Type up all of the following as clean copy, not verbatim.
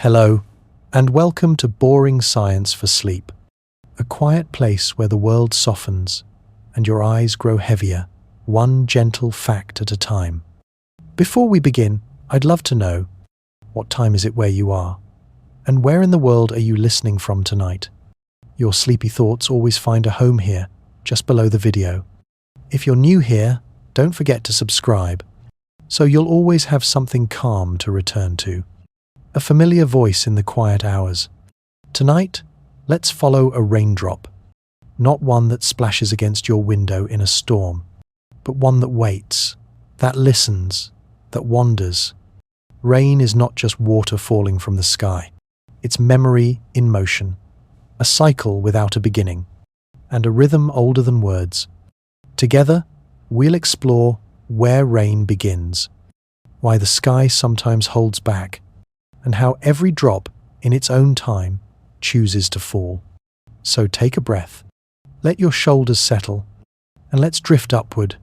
Hello, and welcome to Boring Science for Sleep, a quiet place where the world softens and your eyes grow heavier, one gentle fact at a time. Before we begin, I'd love to know, what time is it where you are? And where in the world are you listening from tonight? Your sleepy thoughts always find a home here, just below the video. If you're new here, don't forget to subscribe, so you'll always have something calm to return to. A familiar voice in the quiet hours. Tonight, let's follow a raindrop. Not one that splashes against your window in a storm, but one that waits, that listens, that wanders. Rain is not just water falling from the sky. It's memory in motion, a cycle without a beginning, and a rhythm older than words. Together, we'll explore where rain begins, why the sky sometimes holds back, and how every drop, in its own time, chooses to fall. So take a breath, let your shoulders settle, and let's drift upward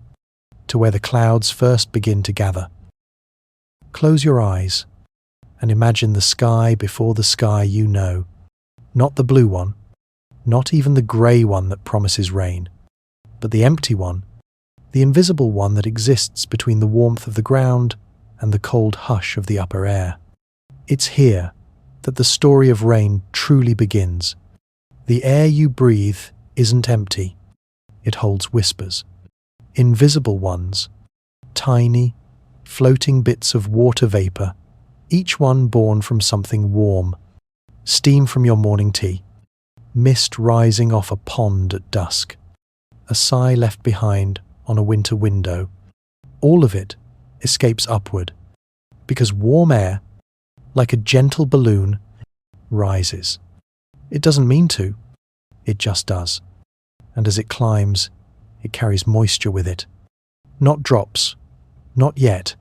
to where the clouds first begin to gather. Close your eyes and imagine the sky before the sky you know, not the blue one, not even the grey one that promises rain, but the empty one, the invisible one that exists between the warmth of the ground and the cold hush of the upper air. It's here that the story of rain truly begins. The air you breathe isn't empty. It holds whispers, invisible ones, tiny, floating bits of water vapor, each one born from something warm. Steam from your morning tea, mist rising off a pond at dusk, a sigh left behind on a winter window. All of it escapes upward, because warm air, like a gentle balloon, rises. It doesn't mean to, it just does. And as it climbs, it carries moisture with it. Not drops, not yet,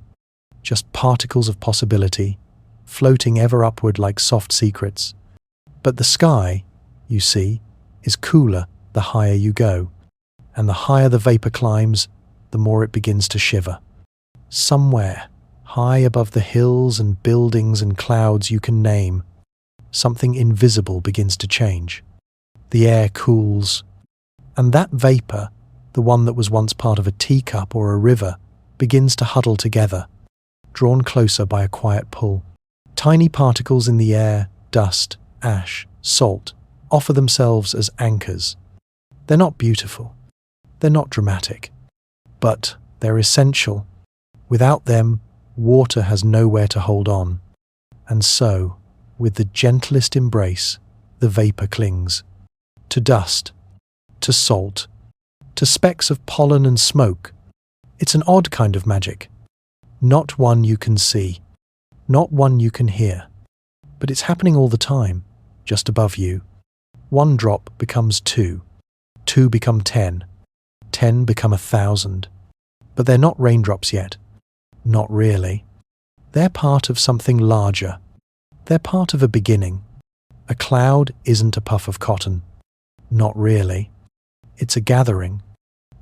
just particles of possibility, floating ever upward like soft secrets. But the sky, you see, is cooler the higher you go, and the higher the vapor climbs, the more it begins to shiver. Somewhere, high above the hills and buildings and clouds you can name, something invisible begins to change. The air cools, and that vapor, the one that was once part of a teacup or a river, begins to huddle together, drawn closer by a quiet pull. Tiny particles in the air, dust, ash, salt, offer themselves as anchors. They're not beautiful, they're not dramatic, but they're essential. Without them, water has nowhere to hold on, and so, with the gentlest embrace, the vapor clings. To dust, to salt, to specks of pollen and smoke. It's an odd kind of magic. Not one you can see, not one you can hear, but it's happening all the time, just above you. One drop becomes two, two become 10, 10 become 1,000. But they're not raindrops yet. Not really. They're part of something larger. They're part of a beginning. A cloud isn't a puff of cotton. Not really. It's a gathering,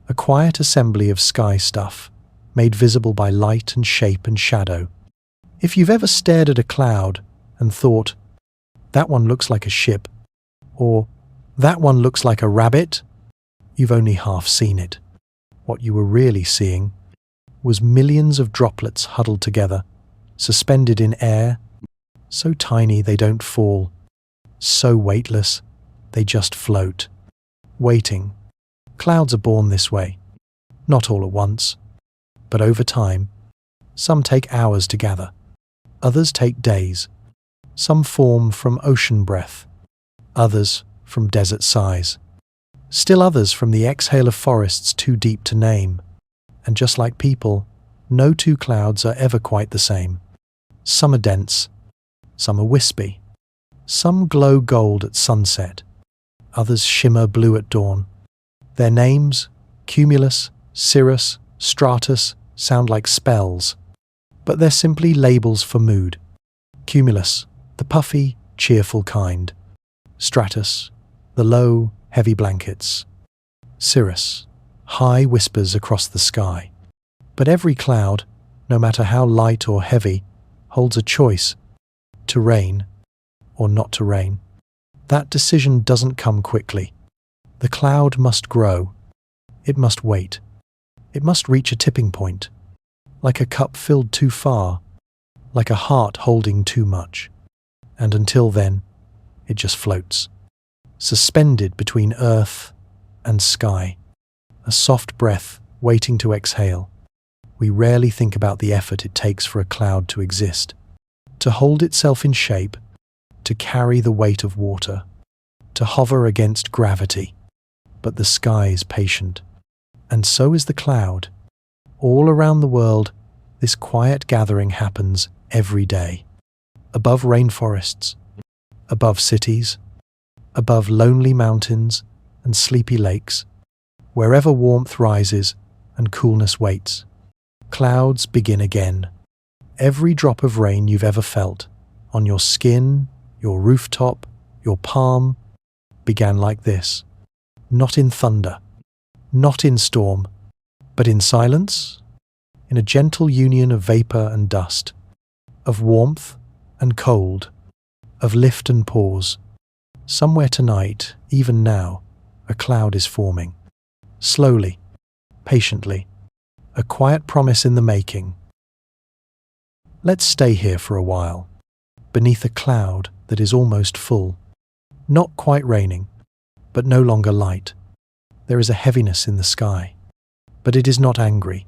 a quiet assembly of sky stuff, made visible by light and shape and shadow. If you've ever stared at a cloud and thought, that one looks like a ship, or that one looks like a rabbit, you've only half seen it. What you were really seeing was millions of droplets huddled together, suspended in air, so tiny they don't fall, so weightless they just float, waiting. Clouds are born this way, not all at once, but over time. Some take hours to gather, others take days. Some form from ocean breath, others from desert sighs. Still others from the exhale of forests too deep to name. And just like people, no two clouds are ever quite the same. Some are dense, some are wispy, some glow gold at sunset, others shimmer blue at dawn. Their names, cumulus, cirrus, stratus, sound like spells, but they're simply labels for mood. Cumulus, the puffy, cheerful kind. Stratus, the low, heavy blankets. Cirrus, high whispers across the sky. But every cloud, no matter how light or heavy, holds a choice: to rain or not to rain. That decision doesn't come quickly. The cloud must grow. It must wait. It must reach a tipping point, like a cup filled too far, like a heart holding too much. And until then, it just floats, suspended between earth and sky, a soft breath waiting to exhale. We rarely think about the effort it takes for a cloud to exist, to hold itself in shape, to carry the weight of water, to hover against gravity. But the sky is patient, and so is the cloud. All around the world, this quiet gathering happens every day. Above rainforests, above cities, above lonely mountains and sleepy lakes, wherever warmth rises and coolness waits, clouds begin again. Every drop of rain you've ever felt, on your skin, your rooftop, your palm, began like this. Not in thunder, not in storm, but in silence, in a gentle union of vapor and dust, of warmth and cold, of lift and pause. Somewhere tonight, even now, a cloud is forming. Slowly, patiently, a quiet promise in the making. Let's stay here for a while, beneath a cloud that is almost full. Not quite raining, but no longer light. There is a heaviness in the sky, but it is not angry.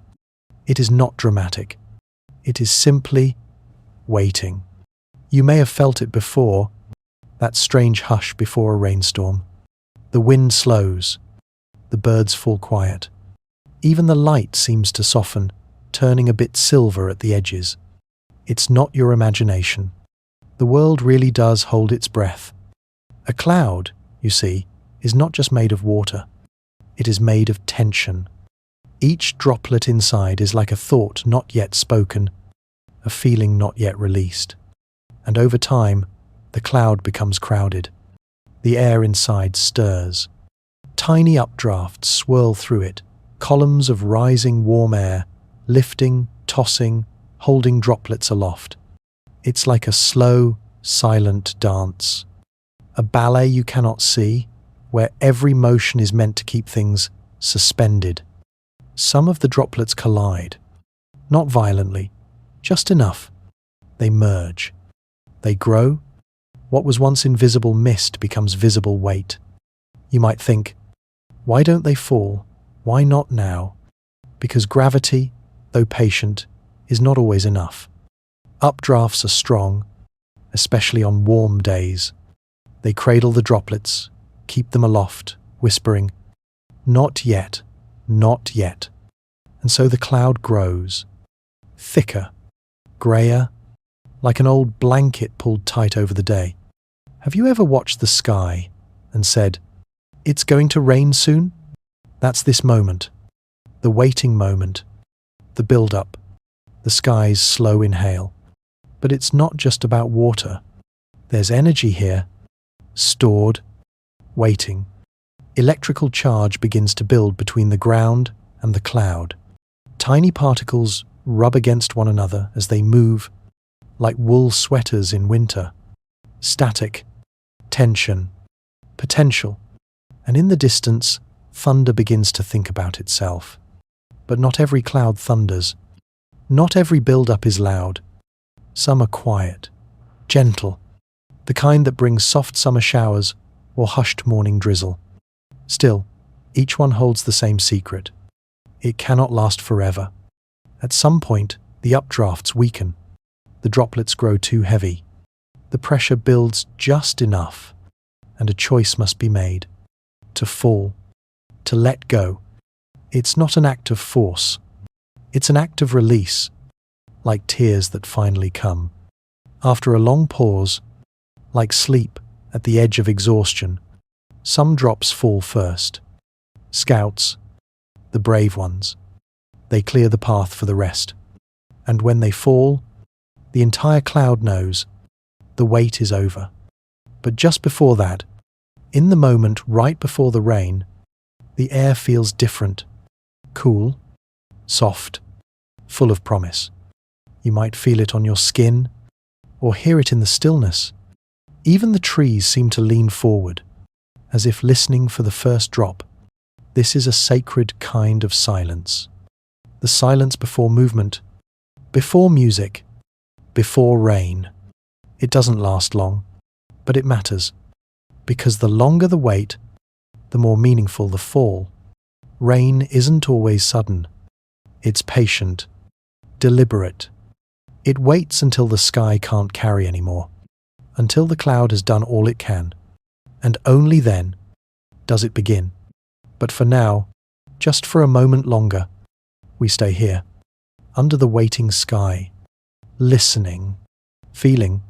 It is not dramatic. It is simply waiting. You may have felt it before, that strange hush before a rainstorm. The wind slows. The birds fall quiet. Even the light seems to soften, turning a bit silver at the edges. It's not your imagination. The world really does hold its breath. A cloud, you see, is not just made of water. It is made of tension. Each droplet inside is like a thought not yet spoken, a feeling not yet released. And over time, the cloud becomes crowded. The air inside stirs. Tiny updrafts swirl through it, columns of rising warm air, lifting, tossing, holding droplets aloft. It's like a slow, silent dance. A ballet you cannot see, where every motion is meant to keep things suspended. Some of the droplets collide. Not violently, just enough. They merge. They grow. What was once invisible mist becomes visible weight. You might think, why don't they fall? Why not now? Because gravity, though patient, is not always enough. Updrafts are strong, especially on warm days. They cradle the droplets, keep them aloft, whispering, "Not yet, not yet." And so the cloud grows, thicker, greyer, like an old blanket pulled tight over the day. Have you ever watched the sky and said, "It's going to rain soon"? That's this moment, the waiting moment, the build-up, the sky's slow inhale. But it's not just about water. There's energy here, stored, waiting. Electrical charge begins to build between the ground and the cloud. Tiny particles rub against one another as they move, like wool sweaters in winter. Static, tension, potential. And in the distance, thunder begins to think about itself. But not every cloud thunders. Not every build-up is loud. Some are quiet, gentle, the kind that brings soft summer showers or hushed morning drizzle. Still, each one holds the same secret. It cannot last forever. At some point, the updrafts weaken. The droplets grow too heavy. The pressure builds just enough, and a choice must be made. To fall, to let go. It's not an act of force. It's an act of release, like tears that finally come. After a long pause, like sleep at the edge of exhaustion, some drops fall first. Scouts, the brave ones. They clear the path for the rest. And when they fall, the entire cloud knows the wait is over. But just before that, in the moment right before the rain, the air feels different, cool, soft, full of promise. You might feel it on your skin or hear it in the stillness. Even the trees seem to lean forward, as if listening for the first drop. This is a sacred kind of silence. The silence before movement, before music, before rain. It doesn't last long, but it matters, because the longer the wait, the more meaningful the fall. Rain isn't always sudden. It's patient, deliberate. It waits until the sky can't carry anymore, until the cloud has done all it can, and only then does it begin. But for now, just for a moment longer, we stay here, under the waiting sky, listening, feeling,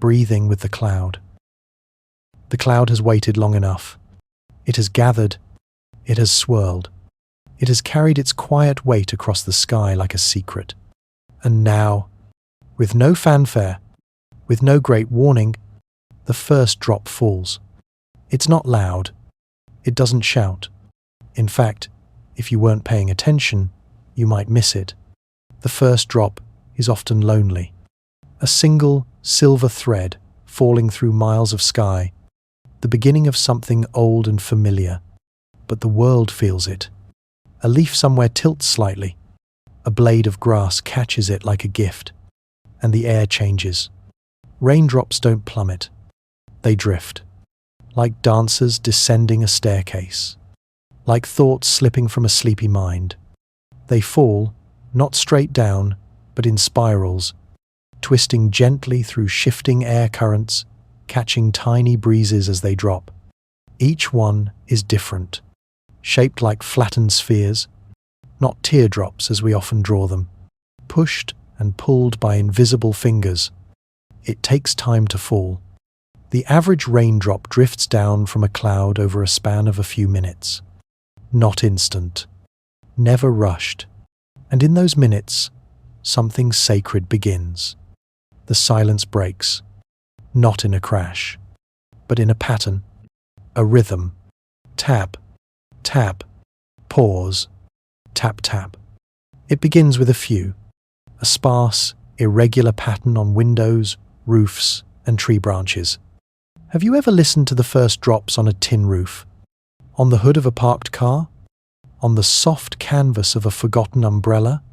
breathing with the cloud. The cloud has waited long enough. It has gathered. It has swirled. It has carried its quiet weight across the sky like a secret. And now, with no fanfare, with no great warning, the first drop falls. It's not loud. It doesn't shout. In fact, if you weren't paying attention, you might miss it. The first drop is often lonely. A single silver thread falling through miles of sky, the beginning of something old and familiar. But the world feels it. A leaf somewhere tilts slightly. A blade of grass catches it like a gift. And the air changes. Raindrops don't plummet. They drift. Like dancers descending a staircase. Like thoughts slipping from a sleepy mind. They fall, not straight down, but in spirals, twisting gently through shifting air currents, catching tiny breezes as they drop. Each one is different, shaped like flattened spheres, not teardrops as we often draw them, pushed and pulled by invisible fingers. It takes time to fall. The average raindrop drifts down from a cloud over a span of a few minutes. Not instant, never rushed. And in those minutes, something sacred begins. The silence breaks, not in a crash, but in a pattern, a rhythm. Tap, tap, pause, tap, tap. It begins with a few, a sparse, irregular pattern on windows, roofs, and tree branches. Have you ever listened to the first drops on a tin roof? On the hood of a parked car? On the soft canvas of a forgotten umbrella?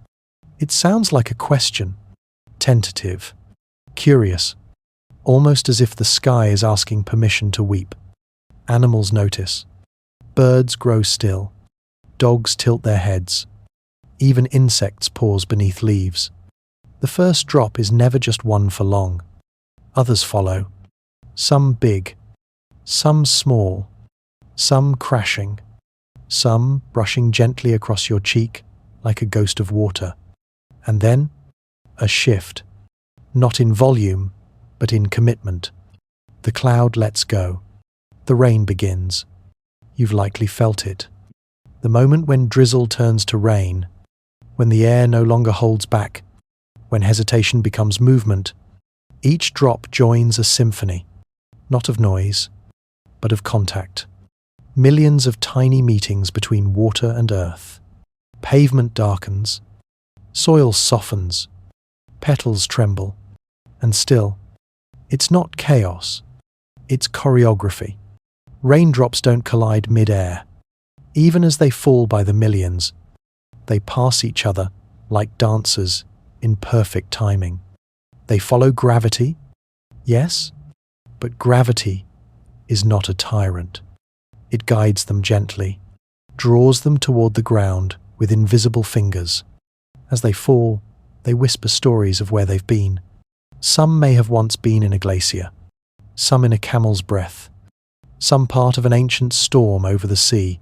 It sounds like a question, tentative, curious, almost as if the sky is asking permission to weep. Animals notice. Birds grow still. Dogs tilt their heads. Even insects pause beneath leaves. The first drop is never just one for long. Others follow. Some big, some small, some crashing, some brushing gently across your cheek like a ghost of water. And then, a shift, not in volume, but in commitment. The cloud lets go. The rain begins. You've likely felt it. The moment when drizzle turns to rain, when the air no longer holds back, when hesitation becomes movement, each drop joins a symphony, not of noise, but of contact. Millions of tiny meetings between water and earth. Pavement darkens, soil softens, petals tremble, and still, it's not chaos, it's choreography. Raindrops don't collide mid-air. Even as they fall by the millions, they pass each other like dancers in perfect timing. They follow gravity, yes, but gravity is not a tyrant. It guides them gently, draws them toward the ground with invisible fingers. As they fall, they whisper stories of where they've been. Some may have once been in a glacier, some in a camel's breath, some part of an ancient storm over the sea.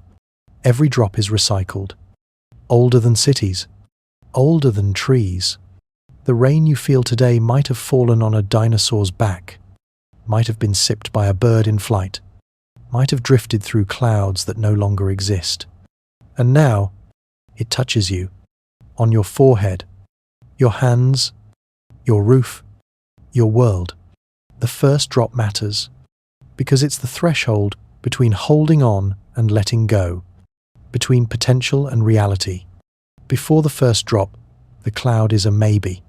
Every drop is recycled. Older than cities, older than trees. The rain you feel today might have fallen on a dinosaur's back, might have been sipped by a bird in flight, might have drifted through clouds that no longer exist. And now, it touches you, on your forehead, your hands, your roof, your world. The first drop matters, because it's the threshold between holding on and letting go, between potential and reality. Before the first drop, the cloud is a maybe.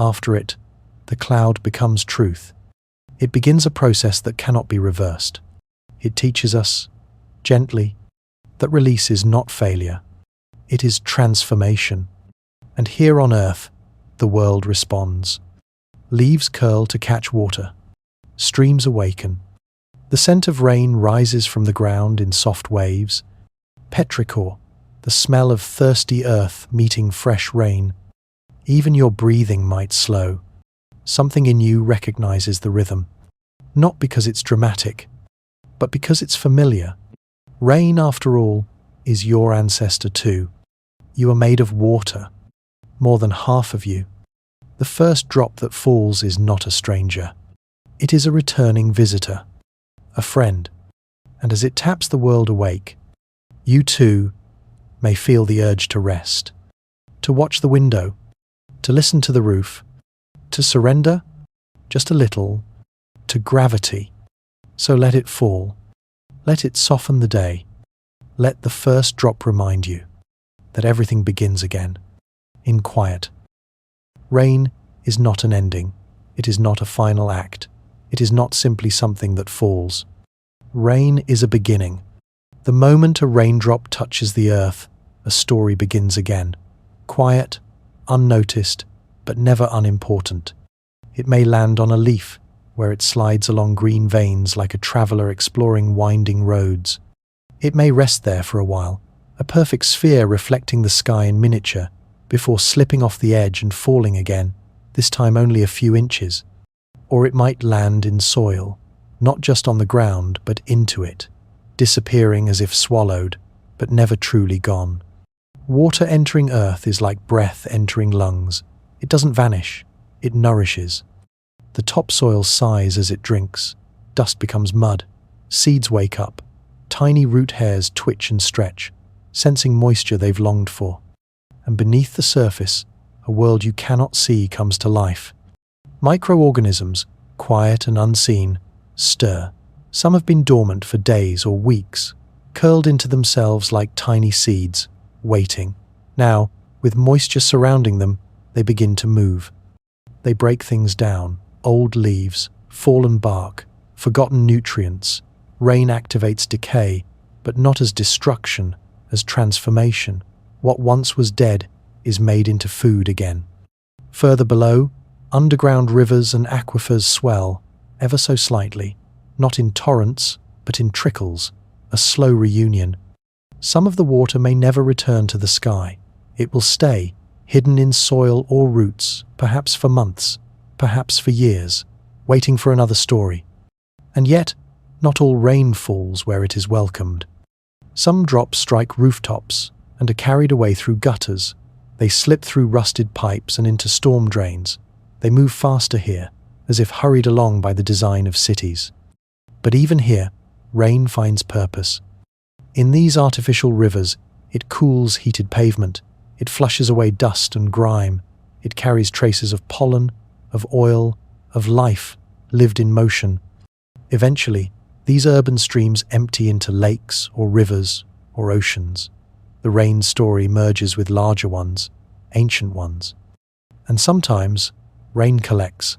After it, the cloud becomes truth. It begins a process that cannot be reversed. It teaches us, gently, that release is not failure. It is transformation. And here on earth, the world responds. Leaves curl to catch water. Streams awaken. The scent of rain rises from the ground in soft waves. Petrichor, the smell of thirsty earth meeting fresh rain. Even your breathing might slow. Something in you recognizes the rhythm. Not because it's dramatic, but because it's familiar. Rain, after all, is your ancestor too. You are made of water, more than half of you. The first drop that falls is not a stranger. It is a returning visitor, a friend. And as it taps the world awake, you too may feel the urge to rest, to watch the window, to listen to the roof, to surrender, just a little, to gravity. So let it fall. Let it soften the day. Let the first drop remind you that everything begins again, in quiet. Rain is not an ending. It is not a final act. It is not simply something that falls. Rain is a beginning. The moment a raindrop touches the earth, a story begins again. Quiet, unnoticed, but never unimportant. It may land on a leaf, where it slides along green veins like a traveler exploring winding roads. It may rest there for a while, a perfect sphere reflecting the sky in miniature, before slipping off the edge and falling again, this time only a few inches. Or it might land in soil, not just on the ground, but into it, disappearing as if swallowed, but never truly gone. Water entering earth is like breath entering lungs. It doesn't vanish, it nourishes. The topsoil sighs as it drinks, dust becomes mud, seeds wake up, tiny root hairs twitch and stretch, sensing moisture they've longed for. And beneath the surface, a world you cannot see comes to life. Microorganisms, quiet and unseen, stir. Some have been dormant for days or weeks, curled into themselves like tiny seeds, waiting. Now, with moisture surrounding them, they begin to move. They break things down, old leaves, fallen bark, forgotten nutrients. Rain activates decay, but not as destruction, as transformation. What once was dead is made into food again. Further below, underground rivers and aquifers swell, ever so slightly, not in torrents, but in trickles, a slow reunion. Some of the water may never return to the sky. It will stay, hidden in soil or roots, perhaps for months, perhaps for years, waiting for another story. And yet, not all rain falls where it is welcomed. Some drops strike rooftops and are carried away through gutters. They slip through rusted pipes and into storm drains. They move faster here, as if hurried along by the design of cities. But even here, rain finds purpose. In these artificial rivers, it cools heated pavement. It flushes away dust and grime. It carries traces of pollen, of oil, of life, lived in motion. Eventually, these urban streams empty into lakes or rivers or oceans. The rain story merges with larger ones, ancient ones. And sometimes, rain collects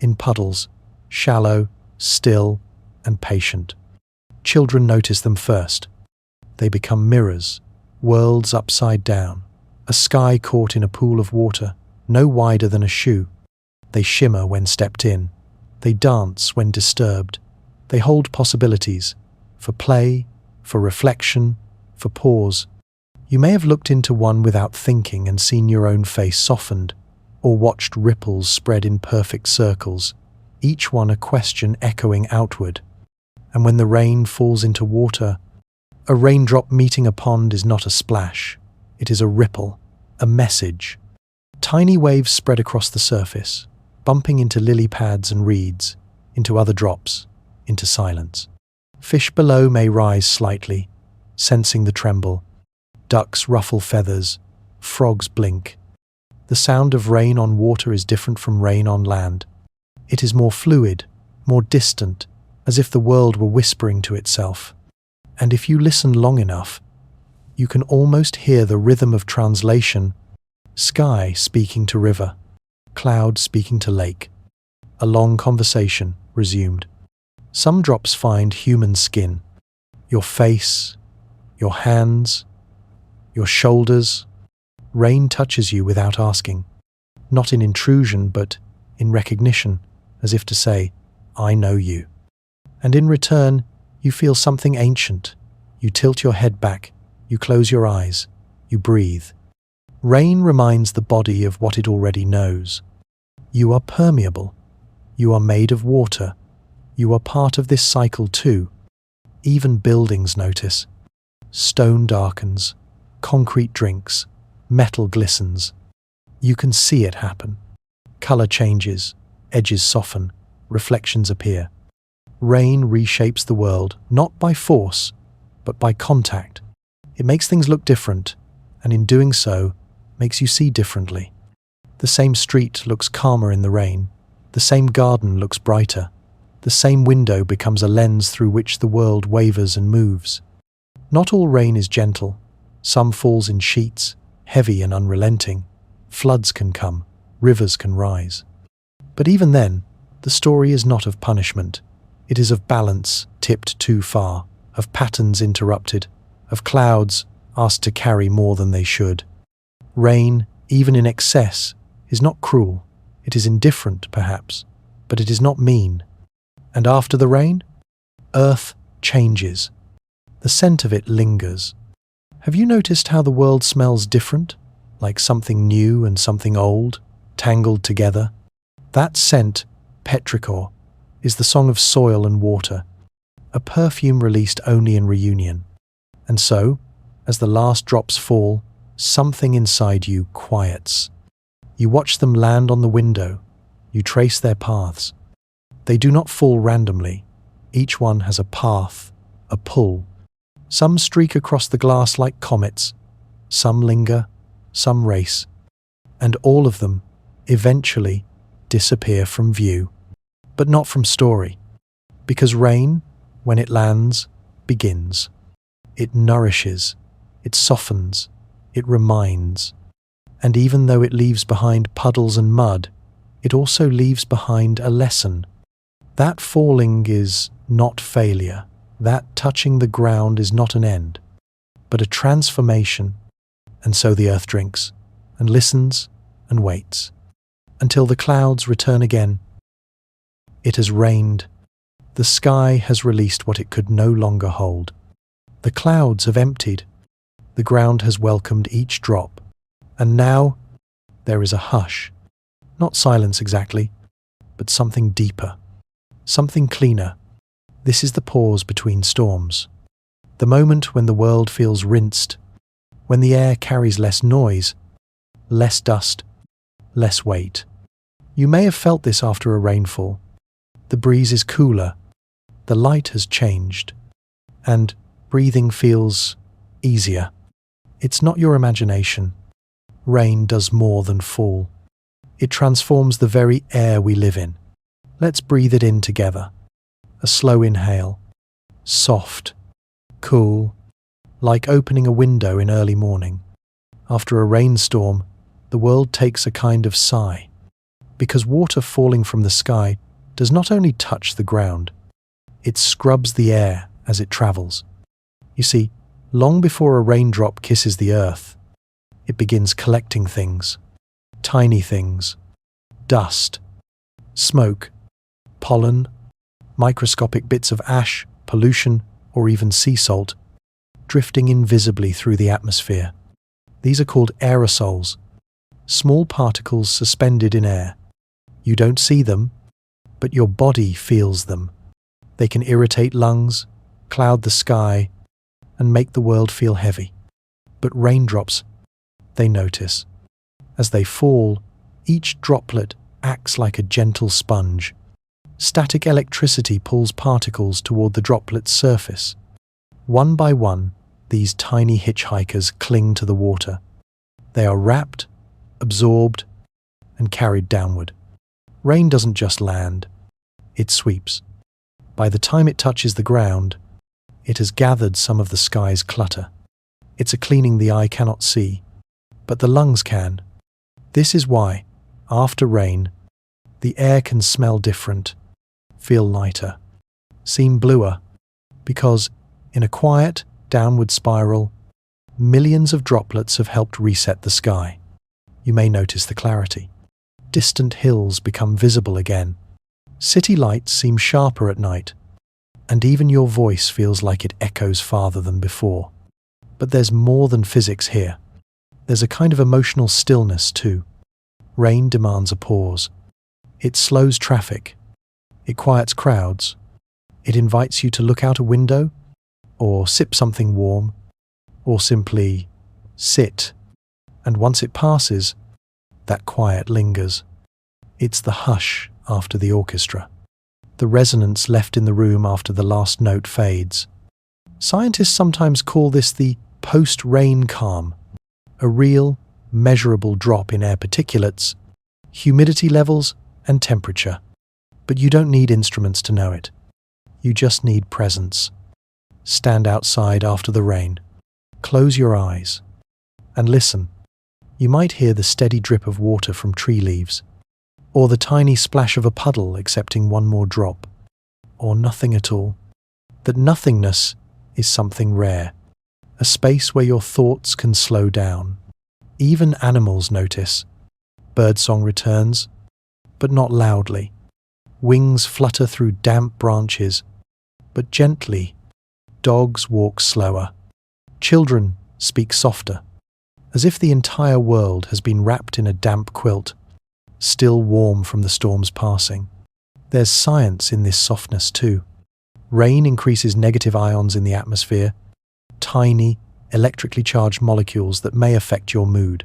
in puddles, shallow, still, and patient. Children notice them first. They become mirrors, worlds upside down, a sky caught in a pool of water, no wider than a shoe. They shimmer when stepped in. They dance when disturbed. They hold possibilities, for play, for reflection, for pause. You may have looked into one without thinking and seen your own face softened, or watched ripples spread in perfect circles, each one a question echoing outward. And when the rain falls into water, a raindrop meeting a pond is not a splash. It is a ripple, a message. Tiny waves spread across the surface, bumping into lily pads and reeds, into other drops, into silence. Fish below may rise slightly, sensing the tremble. Ducks ruffle feathers, frogs blink. The sound of rain on water is different from rain on land. It is more fluid, more distant, as if the world were whispering to itself. And if you listen long enough, you can almost hear the rhythm of translation. Sky speaking to river, cloud speaking to lake, A long conversation resumed. Some drops find human skin. Your face, your hands, your shoulders. Rain touches you without asking. Not in intrusion, but in recognition, as if to say, I know you. And in return, you feel something ancient. You tilt your head back, you close your eyes, you breathe. Rain reminds the body of what it already knows. You are permeable. You are made of water. You are part of this cycle too. Even buildings notice. Stone darkens, concrete drinks, metal glistens. You can see it happen. Color changes, edges soften, reflections appear. Rain reshapes the world, not by force, but by contact. It makes things look different, and in doing so, makes you see differently. The same street looks calmer in the rain. The same garden looks brighter. The same window becomes a lens through which the world wavers and moves. Not all rain is gentle. Some falls in sheets, heavy and unrelenting. Floods can come, rivers can rise. But even then, the story is not of punishment. It is of balance tipped too far, of patterns interrupted, of clouds asked to carry more than they should. Rain, even in excess, is not cruel. It is indifferent, perhaps, but it is not mean. And after the rain, earth changes. The scent of it lingers. Have you noticed how the world smells different? Like something new and something old, tangled together? That scent, petrichor, is the song of soil and water, a perfume released only in reunion. And so, as the last drops fall, something inside you quiets. You watch them land on the window. You trace their paths. They do not fall randomly. Each one has a path, a pull. Some streak across the glass like comets. Some linger, some race. And all of them, eventually, disappear from view. But not from story. Because rain, when it lands, begins. It nourishes. It softens. It reminds. And even though it leaves behind puddles and mud, it also leaves behind a lesson. That falling is not failure. That touching the ground is not an end, but a transformation. And so the earth drinks, and listens, and waits, until the clouds return again. It has rained. The sky has released what it could no longer hold. The clouds have emptied. The ground has welcomed each drop. And now there is a hush. Not silence exactly, but something deeper. Something cleaner. This is the pause between storms. The moment when the world feels rinsed, when the air carries less noise, less dust, less weight. You may have felt this after a rainfall. The breeze is cooler, the light has changed, and breathing feels easier. It's not your imagination. Rain does more than fall. It transforms the very air we live in. Let's breathe it in together. A slow inhale, soft, cool, like opening a window in early morning. After a rainstorm, the world takes a kind of sigh, because water falling from the sky does not only touch the ground, it scrubs the air as it travels. You see, long before a raindrop kisses the earth, it begins collecting things, tiny things, dust, smoke, pollen, microscopic bits of ash, pollution, or even sea salt, drifting invisibly through the atmosphere. These are called aerosols, small particles suspended in air. You don't see them, but your body feels them. They can irritate lungs, cloud the sky, and make the world feel heavy. But raindrops, they notice. As they fall, each droplet acts like a gentle sponge. Static electricity pulls particles toward the droplet's surface. One by one, these tiny hitchhikers cling to the water. They are wrapped, absorbed, and carried downward. Rain doesn't just land, it sweeps. By the time it touches the ground, it has gathered some of the sky's clutter. It's a cleaning the eye cannot see, but the lungs can. This is why, after rain, The air can smell different, feel lighter, seem bluer, because in a quiet, downward spiral, millions of droplets have helped reset the sky. You may notice the clarity. Distant hills become visible again. City lights seem sharper at night, and even your voice feels like it echoes farther than before. But there's more than physics here. There's a kind of emotional stillness too. Rain demands a pause. It slows traffic. It quiets crowds. It invites you to look out a window, or sip something warm, or simply sit. And once it passes, that quiet lingers. It's the hush after the orchestra, the resonance left in the room after the last note fades. Scientists sometimes call this the post-rain calm, a real, measurable drop in air particulates, humidity levels, and temperature. But you don't need instruments to know it. You just need presence. Stand outside after the rain. Close your eyes and listen. You might hear the steady drip of water from tree leaves, or the tiny splash of a puddle accepting one more drop, or nothing at all. That nothingness is something rare, a space where your thoughts can slow down. Even animals notice. Birdsong returns, but not loudly. Wings flutter through damp branches, but gently. Dogs walk slower. Children speak softer, as if the entire world has been wrapped in a damp quilt, still warm from the storm's passing. There's science in this softness too. Rain increases negative ions in the atmosphere, tiny, electrically charged molecules that may affect your mood.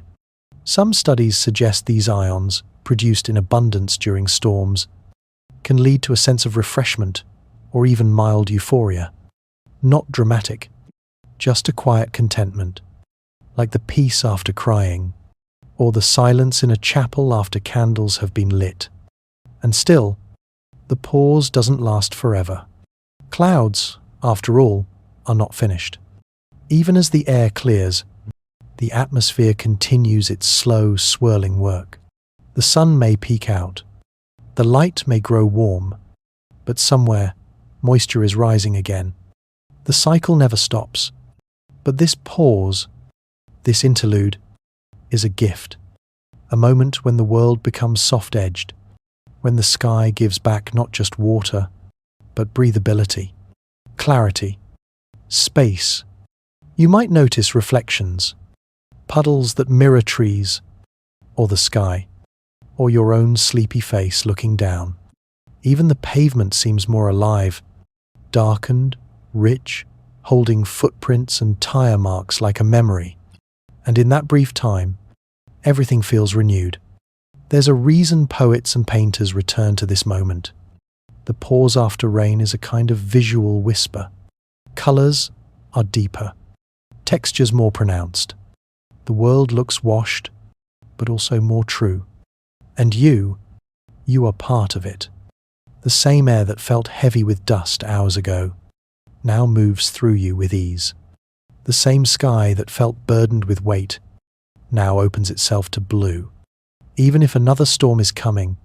Some studies suggest these ions, produced in abundance during storms, can lead to a sense of refreshment or even mild euphoria. Not dramatic, just a quiet contentment, like the peace after crying, or the silence in a chapel after candles have been lit. And still, the pause doesn't last forever. Clouds, after all, are not finished. Even as the air clears, the atmosphere continues its slow, swirling work. The sun may peek out, the light may grow warm, but somewhere, moisture is rising again. The cycle never stops. But this pause, this interlude, is a gift. A moment when the world becomes soft-edged, when the sky gives back not just water, but breathability, clarity, space. You might notice reflections, puddles that mirror trees, or the sky, or your own sleepy face looking down. Even the pavement seems more alive, darkened, rich, holding footprints and tire marks like a memory. And in that brief time, everything feels renewed. There's a reason poets and painters return to this moment. The pause after rain is a kind of visual whisper. Colors are deeper, textures more pronounced. The world looks washed, but also more true. And you are part of it. The same air that felt heavy with dust hours ago now moves through you with ease. The same sky that felt burdened with weight now opens itself to blue. Even if another storm is coming,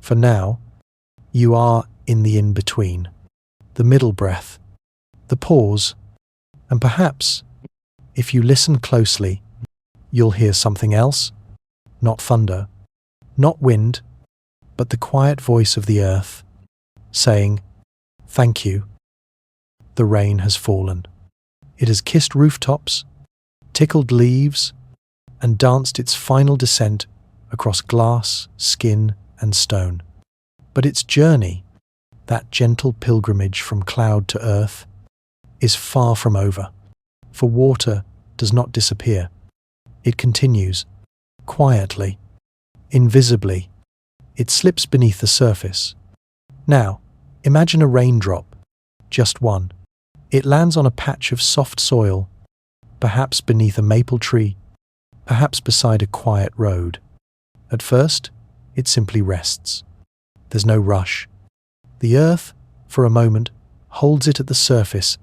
for now, you are in the in-between, the middle breath, the pause, and perhaps, if you listen closely, you'll hear something else. Not thunder, not wind, but the quiet voice of the earth, saying, "Thank you." The rain has fallen. It has kissed rooftops, tickled leaves, and danced its final descent across glass, skin, and stone. But its journey, that gentle pilgrimage from cloud to earth, is far from over. For water does not disappear. It continues, quietly, invisibly. It slips beneath the surface. Now, imagine a raindrop, just one. It lands on a patch of soft soil, perhaps beneath a maple tree, perhaps beside a quiet road. At first, it simply rests. There's no rush. The earth, for a moment, holds it at the surface,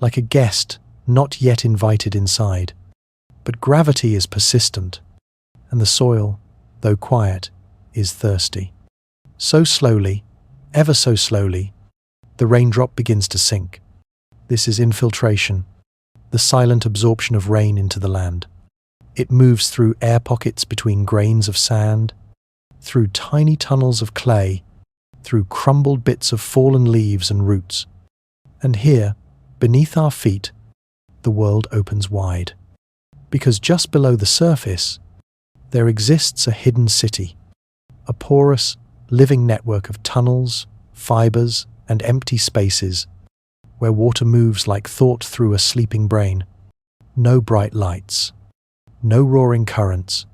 like a guest not yet invited inside. But gravity is persistent, and the soil, though quiet, is thirsty. So slowly, ever so slowly, the raindrop begins to sink. This is infiltration, the silent absorption of rain into the land. It moves through air pockets between grains of sand, through tiny tunnels of clay, through crumbled bits of fallen leaves and roots. And here, beneath our feet, the world opens wide. Because just below the surface, there exists a hidden city, a porous, living network of tunnels, fibers, and empty spaces where water moves like thought through a sleeping brain. No bright lights, no roaring currents,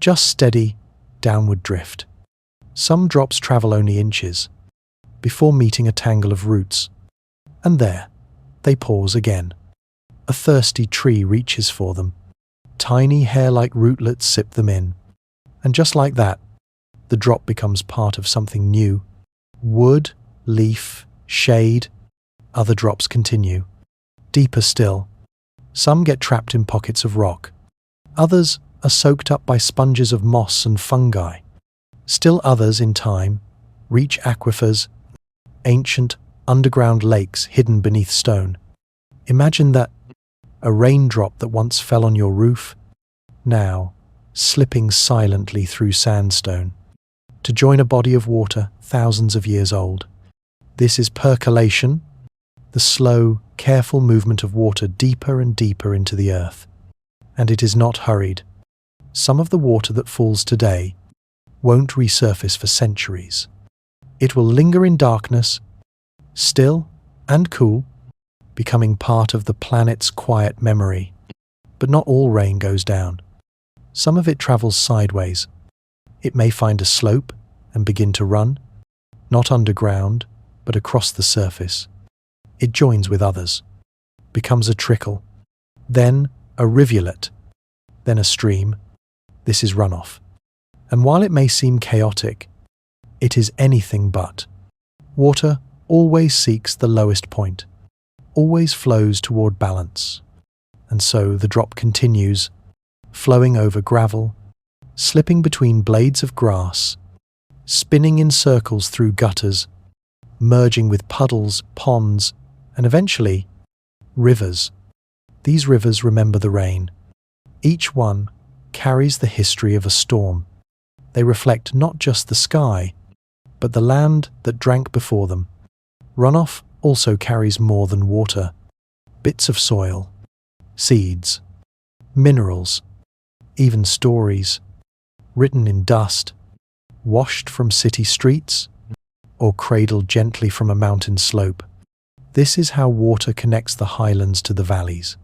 just steady, downward drift. Some drops travel only inches, before meeting a tangle of roots. And there, they pause again. A thirsty tree reaches for them. Tiny hair-like rootlets sip them in. And just like that, the drop becomes part of something new. Wood, leaf, shade. Other drops continue. Deeper still. Some get trapped in pockets of rock. Others are soaked up by sponges of moss and fungi. Still others, in time, reach aquifers, ancient, underground lakes hidden beneath stone. Imagine that, a raindrop that once fell on your roof, now slipping silently through sandstone, to join a body of water thousands of years old. This is percolation, the slow, careful movement of water deeper and deeper into the earth. And it is not hurried. Some of the water that falls today won't resurface for centuries. It will linger in darkness, still and cool, becoming part of the planet's quiet memory. But not all rain goes down. Some of it travels sideways. It may find a slope and begin to run, not underground, but across the surface. It joins with others, becomes a trickle, then a rivulet, then a stream. This is runoff. And while it may seem chaotic, it is anything but. Water always seeks the lowest point, always flows toward balance. And so the drop continues, flowing over gravel, slipping between blades of grass, spinning in circles through gutters, merging with puddles, ponds, and eventually, rivers. These rivers remember the rain. Each one carries the history of a storm. They reflect not just the sky, but the land that drank before them. Runoff also carries more than water. Bits of soil, seeds, minerals, even stories, written in dust, washed from city streets, or cradled gently from a mountain slope. This is how water connects the highlands to the valleys.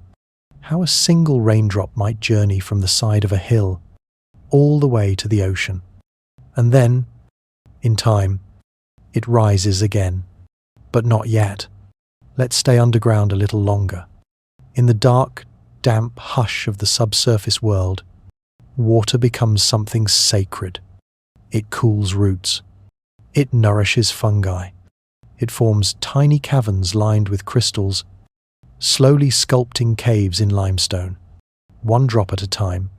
How a single raindrop might journey from the side of a hill all the way to the ocean. And then, in time, it rises again. But not yet. Let's stay underground a little longer. In the dark, damp hush of the subsurface world, water becomes something sacred. It cools roots. It nourishes fungi. It forms tiny caverns lined with crystals, slowly sculpting caves in limestone, one drop at a time.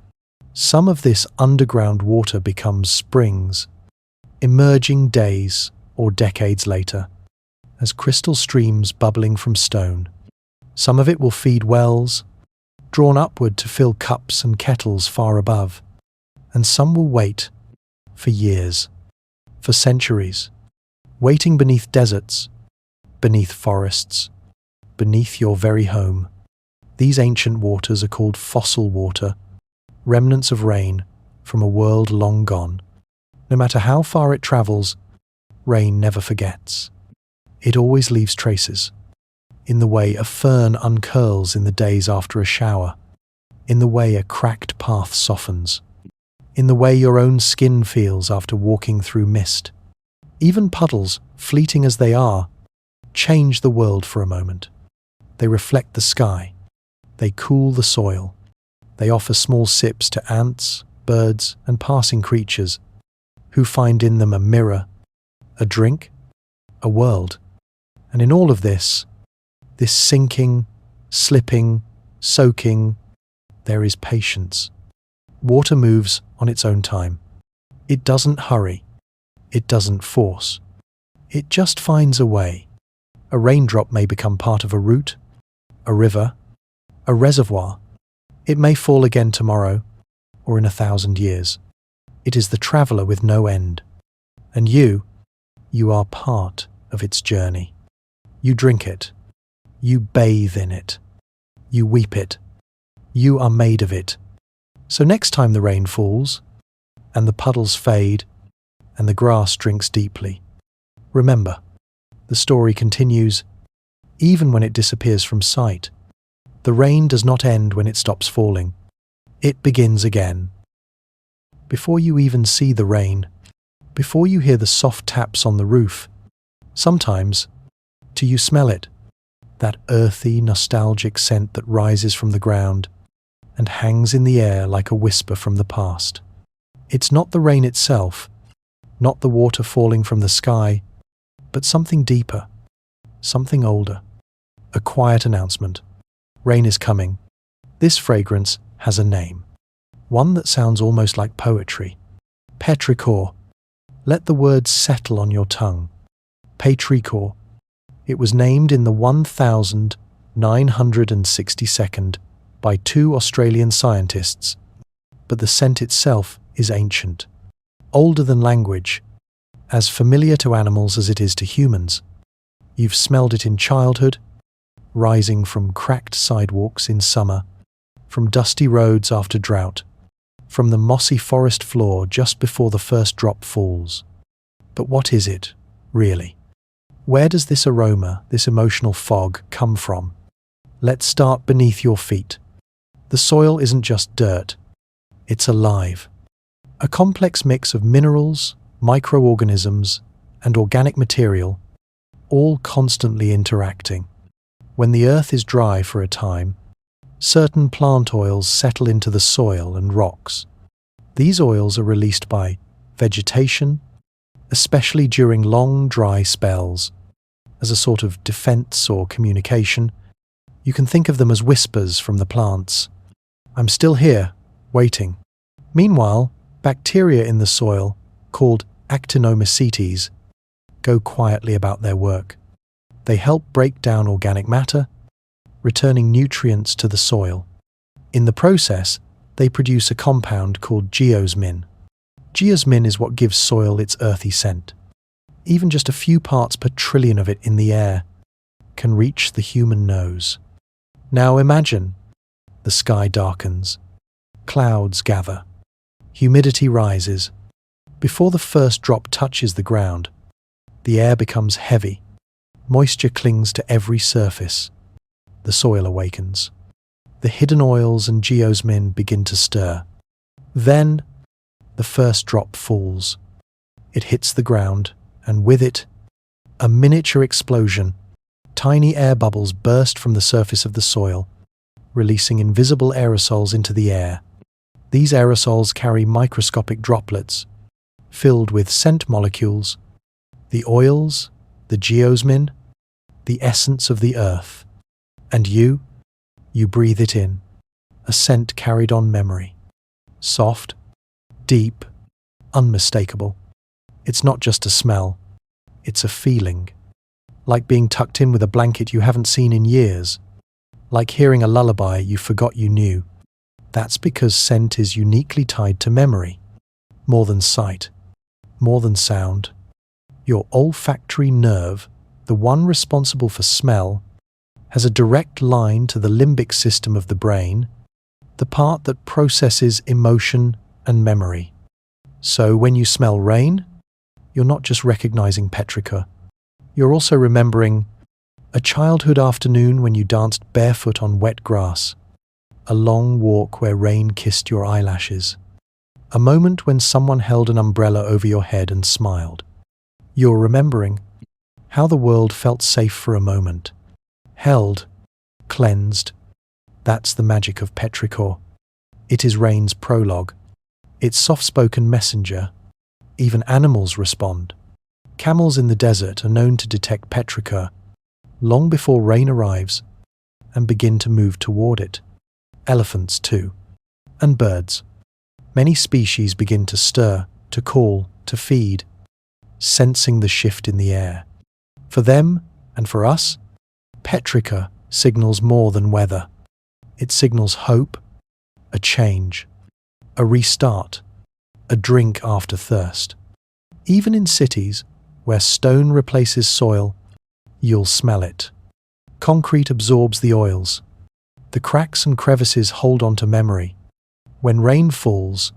Some of this underground water becomes springs, emerging days or decades later, as crystal streams bubbling from stone. Some of it will feed wells, drawn upward to fill cups and kettles far above, and some will wait for years, for centuries, waiting beneath deserts, beneath forests, beneath your very home. These ancient waters are called fossil water, remnants of rain from a world long gone. No matter how far it travels, rain never forgets. It always leaves traces, in the way a fern uncurls in the days after a shower, in the way a cracked path softens, in the way your own skin feels after walking through mist. Even puddles, fleeting as they are, change the world for a moment. They reflect the sky. They cool the soil. They offer small sips to ants, birds, and passing creatures who find in them a mirror, a drink, a world. And in all of this sinking, slipping, soaking, there is patience. Water moves on its own time. It doesn't hurry. It doesn't force. It just finds a way. A raindrop may become part of a route, a river, a reservoir. It may fall again tomorrow, or in 1,000 years. It is the traveler with no end. And you are part of its journey. You drink it. You bathe in it. You weep it. You are made of it. So next time the rain falls, and the puddles fade, and the grass drinks deeply, remember, the story continues, even when it disappears from sight. The rain does not end when it stops falling. It begins again. Before you even see the rain, before you hear the soft taps on the roof, sometimes, till you smell it, that earthy, nostalgic scent that rises from the ground and hangs in the air like a whisper from the past. It's not the rain itself, not the water falling from the sky, but something deeper, something older, a quiet announcement. Rain is coming. This fragrance has a name, one that sounds almost like poetry. Petrichor. Let the word settle on your tongue. Petrichor. It was named in the 1962nd by 2 Australian scientists, but the scent itself is ancient, older than language, as familiar to animals as it is to humans. You've smelled it in childhood, rising from cracked sidewalks in summer, from dusty roads after drought, from the mossy forest floor just before the first drop falls. But what is it, really? Where does this aroma, this emotional fog, come from? Let's start beneath your feet. The soil isn't just dirt, it's alive. A complex mix of minerals, microorganisms, and organic material, all constantly interacting. When the earth is dry for a time, certain plant oils settle into the soil and rocks. These oils are released by vegetation, especially during long dry spells. As a sort of defense or communication, you can think of them as whispers from the plants. I'm still here, waiting. Meanwhile, bacteria in the soil, called actinomycetes, go quietly about their work. They help break down organic matter, returning nutrients to the soil. In the process, they produce a compound called geosmin. Geosmin is what gives soil its earthy scent. Even just a few parts per trillion of it in the air can reach the human nose. Now imagine, the sky darkens, clouds gather, humidity rises. Before the first drop touches the ground, the air becomes heavy. Moisture clings to every surface. The soil awakens. The hidden oils and geosmin begin to stir. Then, the first drop falls. It hits the ground, and with it, a miniature explosion. Tiny air bubbles burst from the surface of the soil, releasing invisible aerosols into the air. These aerosols carry microscopic droplets, filled with scent molecules, the oils, the geosmin, the essence of the earth. And you breathe it in, a scent carried on memory. Soft, deep, unmistakable. It's not just a smell, it's a feeling. Like being tucked in with a blanket you haven't seen in years. Like hearing a lullaby you forgot you knew. That's because scent is uniquely tied to memory. More than sight, more than sound. Your olfactory nerve, the one responsible for smell, has a direct line to the limbic system of the brain, the part that processes emotion and memory. So when you smell rain, you're not just recognizing petrichor. You're also remembering a childhood afternoon when you danced barefoot on wet grass, a long walk where rain kissed your eyelashes, a moment when someone held an umbrella over your head and smiled. You're remembering how the world felt safe for a moment, held, cleansed. That's the magic of petrichor. It is rain's prologue, its soft-spoken messenger. Even animals respond. Camels in the desert are known to detect petrichor long before rain arrives and begin to move toward it. Elephants too. And birds. Many species begin to stir, to call, to feed. sensing the shift in the air. For them, and for us, petrichor signals more than weather. It signals hope, a change, a restart, a drink after thirst. Even in cities where stone replaces soil, you'll smell it. Concrete absorbs the oils. The cracks and crevices hold on to memory. When rain falls,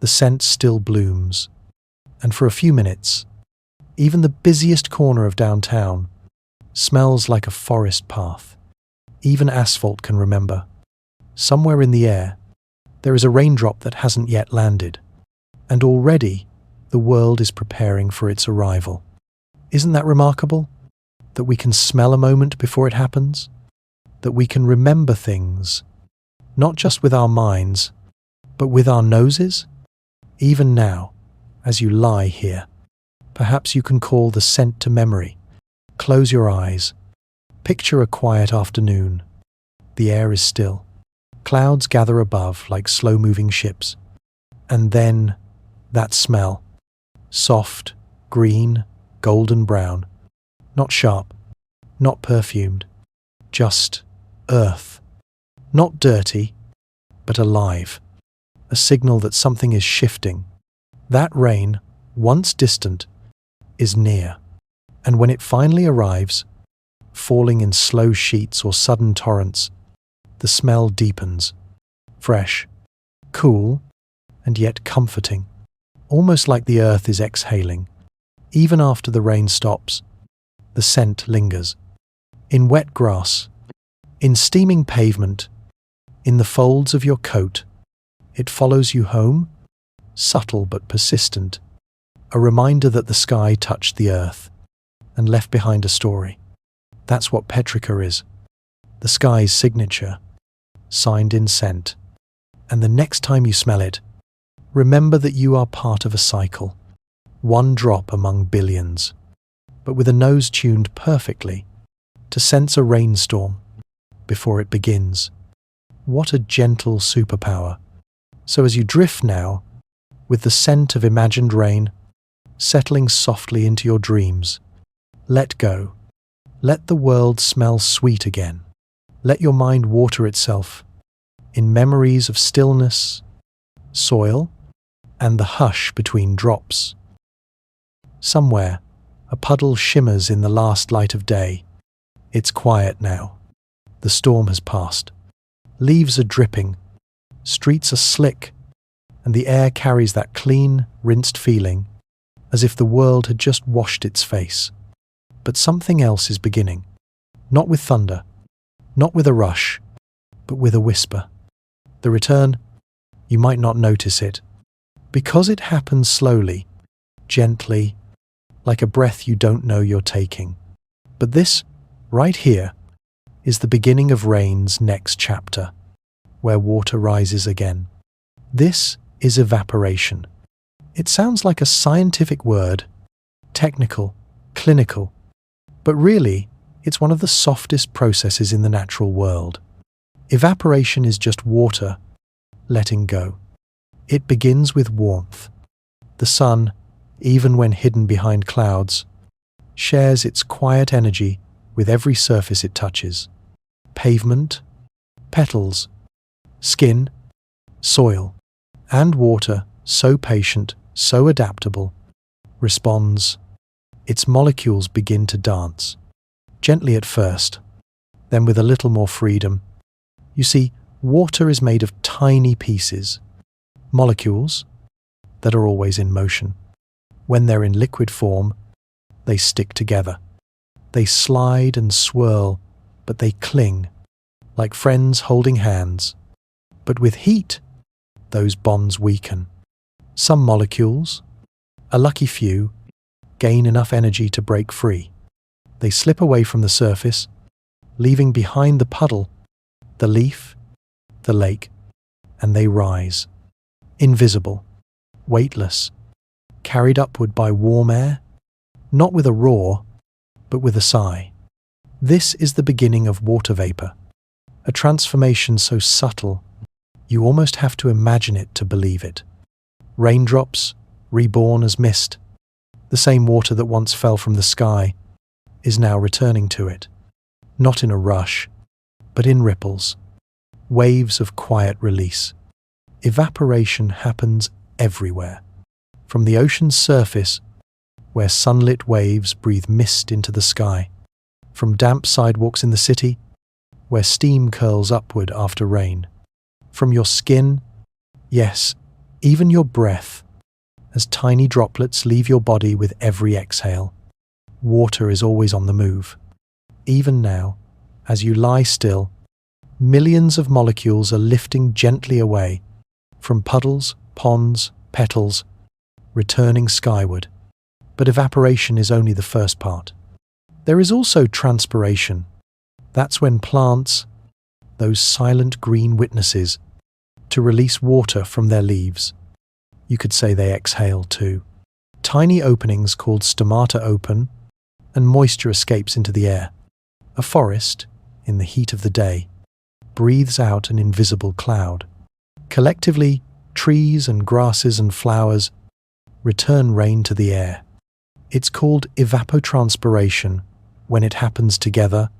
the scent still blooms. And for a few minutes, even the busiest corner of downtown smells like a forest path. Even asphalt can remember. Somewhere in the air, there is a raindrop that hasn't yet landed. And already, the world is preparing for its arrival. Isn't that remarkable? That we can smell a moment before it happens? That we can remember things, not just with our minds, but with our noses? Even now, as you lie here, perhaps you can call the scent to memory. Close your eyes. Picture a quiet afternoon. The air is still. Clouds gather above like slow-moving ships. And then, that smell. Soft, green, golden brown. Not sharp, not perfumed. Just earth. Not dirty, but alive. A signal that something is shifting. That rain, once distant, is near. And when it finally arrives, falling in slow sheets or sudden torrents, the smell deepens. Fresh, cool, and yet comforting. Almost like the earth is exhaling. Even after the rain stops, the scent lingers. In wet grass, in steaming pavement, in the folds of your coat, it follows you home, subtle but persistent, a reminder that the sky touched the earth and left behind a story. That's what petrichor is, the sky's signature, signed in scent. And the next time you smell it, remember that you are part of a cycle, one drop among billions, but with a nose tuned perfectly to sense a rainstorm before it begins. What a gentle superpower. So as you drift now, with the scent of imagined rain, settling softly into your dreams, let go. Let the world smell sweet again. Let your mind water itself in memories of stillness, soil, and the hush between drops. Somewhere, a puddle shimmers in the last light of day. It's quiet now. The storm has passed. Leaves are dripping. Streets are slick. And the air carries that clean, rinsed feeling, as if the world had just washed its face. But something else is beginning. Not with thunder, not with a rush, but with a whisper. The return, you might not notice it, because it happens slowly, gently, like a breath you don't know you're taking. But this, right here, is the beginning of rain's next chapter, where water rises again. This is evaporation. It sounds like a scientific word, technical, clinical, but really, it's one of the softest processes in the natural world. Evaporation is just water letting go. It begins with warmth. The sun, even when hidden behind clouds, shares its quiet energy with every surface it touches. Pavement, petals, skin, soil, and water, so patient, so adaptable, responds. Its molecules begin to dance, gently at first, then with a little more freedom. You see, water is made of tiny pieces, molecules that are always in motion. When they're in liquid form, they stick together. They slide and swirl, but they cling, like friends holding hands. But with heat, those bonds weaken. Some molecules, a lucky few, gain enough energy to break free. They slip away from the surface, leaving behind the puddle, the leaf, the lake, and they rise. Invisible, weightless, carried upward by warm air, not with a roar, but with a sigh. This is the beginning of water vapor, a transformation so subtle, you almost have to imagine it to believe it. Raindrops, reborn as mist, The same water that once fell from the sky is now returning to it, not in a rush, but in ripples, waves of quiet release. Evaporation happens everywhere, from the ocean's surface, where sunlit waves breathe mist into the sky, from damp sidewalks in the city, where steam curls upward after rain, from your skin, yes, even your breath, as tiny droplets leave your body with every exhale. Water is always on the move. Even now, as you lie still, millions of molecules are lifting gently away from puddles, ponds, petals, returning skyward. But evaporation is only the first part. There is also transpiration. That's when plants, those silent green witnesses, to release water from their leaves. You could say they exhale too. Tiny openings called stomata open, and moisture escapes into the air. A forest, in the heat of the day, breathes out an invisible cloud. Collectively, trees and grasses and flowers return rain to the air. It's called evapotranspiration when it happens together,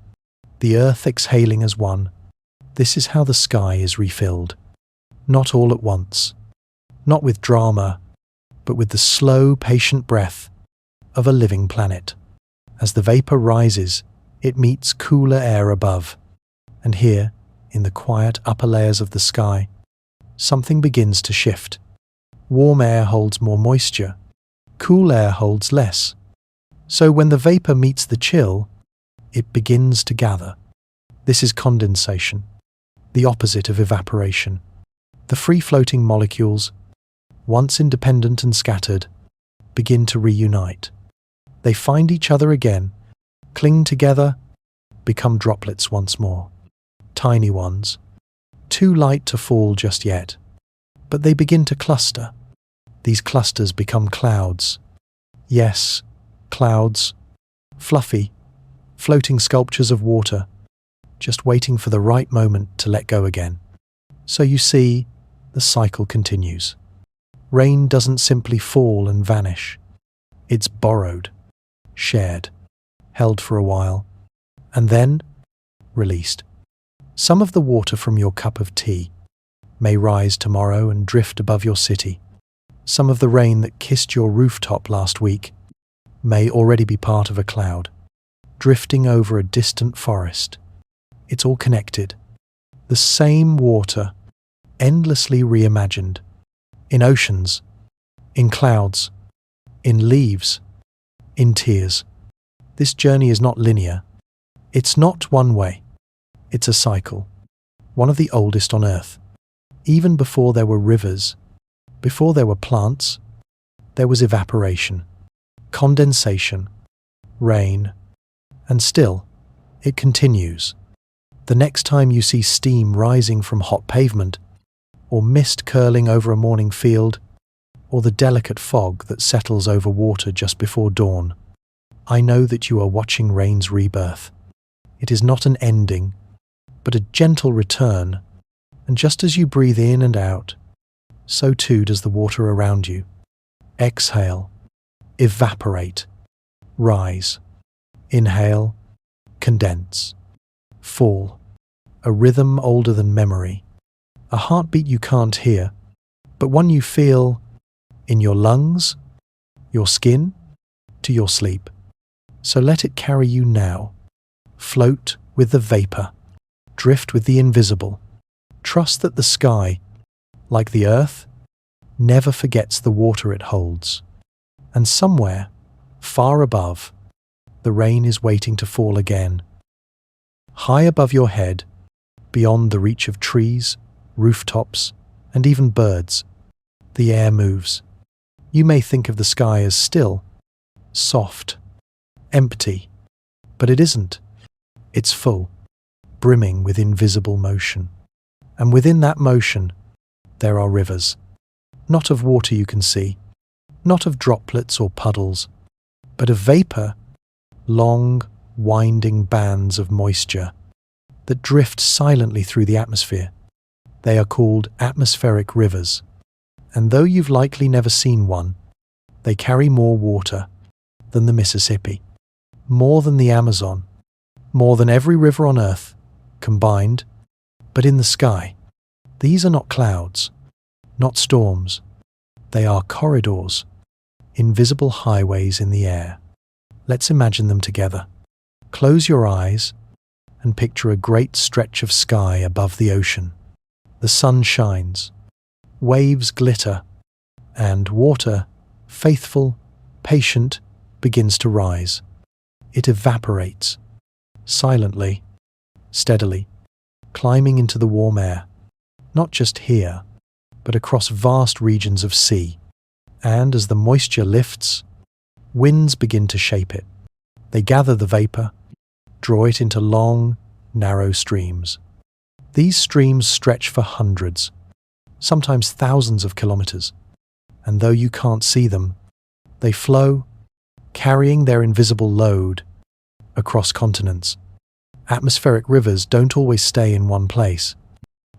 the earth exhaling as one. This is how the sky is refilled. Not all at once, not with drama, but with the slow, patient breath of a living planet. As the vapor rises, it meets cooler air above. And here, in the quiet upper layers of the sky, something begins to shift. Warm air holds more moisture. Cool air holds less. So when the vapor meets the chill, it begins to gather. This is condensation, the opposite of evaporation. The free-floating molecules, once independent and scattered, begin to reunite. They find each other again, cling together, become droplets once more. Tiny ones, too light to fall just yet. But they begin to cluster. These clusters become clouds. Yes, clouds, fluffy, floating sculptures of water, just waiting for the right moment to let go again. So you see, the cycle continues. Rain doesn't simply fall and vanish. It's borrowed, shared, held for a while, and then released. Some of the water from your cup of tea may rise tomorrow and drift above your city. Some of the rain that kissed your rooftop last week may already be part of a cloud, drifting over a distant forest. It's all connected. The same water, endlessly reimagined, in oceans, in clouds, in leaves, in tears. This journey is not linear. It's not one way. It's a cycle, one of the oldest on Earth. Even before there were rivers, before there were plants, there was evaporation, condensation, rain, and still, it continues. The next time you see steam rising from hot pavement, or mist curling over a morning field, or the delicate fog that settles over water just before dawn, I know that you are watching rain's rebirth. It is not an ending, but a gentle return, and just as you breathe in and out, so too does the water around you. Exhale, evaporate, rise, inhale, condense, fall, a rhythm older than memory, a heartbeat you can't hear, but one you feel in your lungs, your skin, to your sleep. So let it carry you now. Float with the vapor, drift with the invisible. Trust that the sky, like the earth, never forgets the water it holds. And somewhere, far above, the rain is waiting to fall again. High above your head, beyond the reach of trees, rooftops, and even birds, the air moves. You may think of the sky as still, soft, empty, but it isn't. It's full, brimming with invisible motion. And within that motion, there are rivers. Not of water you can see, not of droplets or puddles, but of vapor, long, winding bands of moisture that drift silently through the atmosphere. They are called atmospheric rivers, and though you've likely never seen one, they carry more water, than the Mississippi, more than the Amazon, more than every river on Earth combined. But in the sky, these are not clouds, not storms. They are corridors, invisible highways in the air. Let's imagine them together. Close your eyes and picture a great stretch of sky above the ocean. The sun shines, waves glitter, and water, faithful, patient, begins to rise. It evaporates, silently, steadily, climbing into the warm air, not just here, but across vast regions of sea. And as the moisture lifts, winds begin to shape it. They gather the vapor, draw it into long, narrow streams. These streams stretch for hundreds, sometimes thousands of kilometers, and though you can't see them, they flow, carrying their invisible load across continents. Atmospheric rivers don't always stay in one place.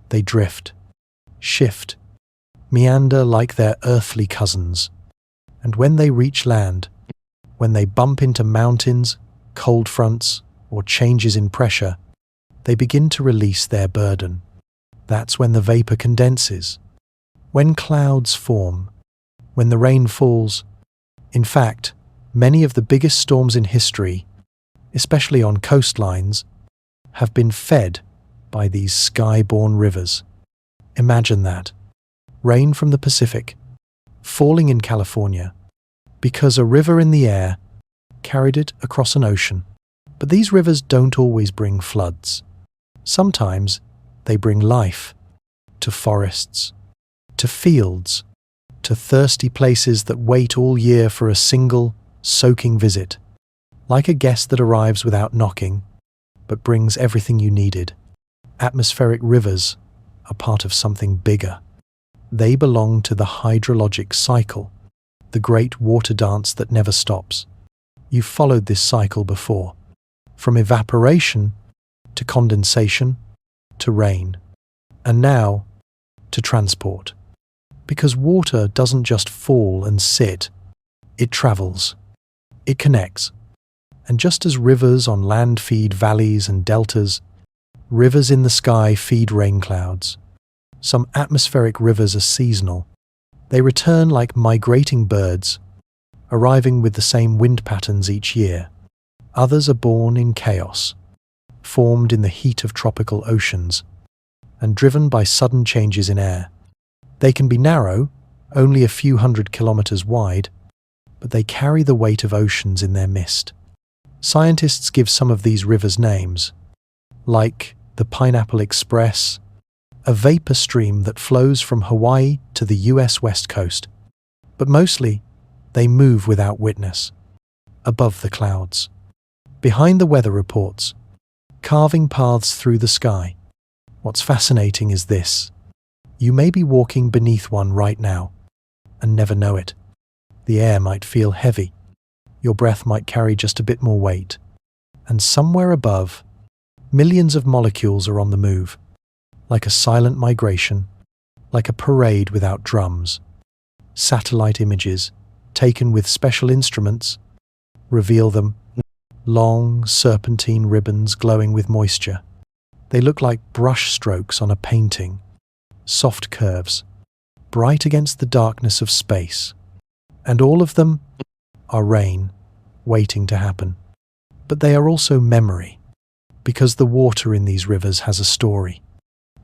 They drift, shift, meander like their earthly cousins. And when they reach land, when they bump into mountains, cold fronts, or changes in pressure, they begin to release their burden. That's when the vapor condenses, when clouds form, when the rain falls. In fact, many of the biggest storms in history, especially on coastlines, have been fed by these sky-born rivers. Imagine that. Rain from the Pacific, falling in California, because a river in the air carried it across an ocean. But these rivers don't always bring floods. Sometimes they bring life to forests, to fields, to thirsty places that wait all year for a single, soaking visit. Like a guest that arrives without knocking, but brings everything you needed. Atmospheric rivers are part of something bigger. They belong to the hydrologic cycle, the great water dance that never stops. You've followed this cycle before, from evaporation to condensation to rain, and now to transport. Because water doesn't just fall and sit, it travels, it connects. And just as rivers on land feed valleys and deltas, rivers in the sky feed rain clouds. Some atmospheric rivers are seasonal. They return like migrating birds, arriving with the same wind patterns each year. Others are born in chaos, formed in the heat of tropical oceans, and driven by sudden changes in air. They can be narrow, only a few hundred kilometers wide, but they carry the weight of oceans in their midst. Scientists give some of these rivers names, like the Pineapple Express, a vapor stream that flows from Hawaii to the US West Coast. But mostly, they move without witness, above the clouds, behind the weather reports, carving paths through the sky. What's fascinating is this. You may be walking beneath one right now and never know it. The air might feel heavy. Your breath might carry just a bit more weight. And somewhere above, millions of molecules are on the move, like a silent migration, like a parade without drums. Satellite images, taken with special instruments, reveal them, long, serpentine ribbons glowing with moisture. They look like brush strokes on a painting, soft curves, bright against the darkness of space. And all of them are rain, waiting to happen. But they are also memory, because the water in these rivers has a story.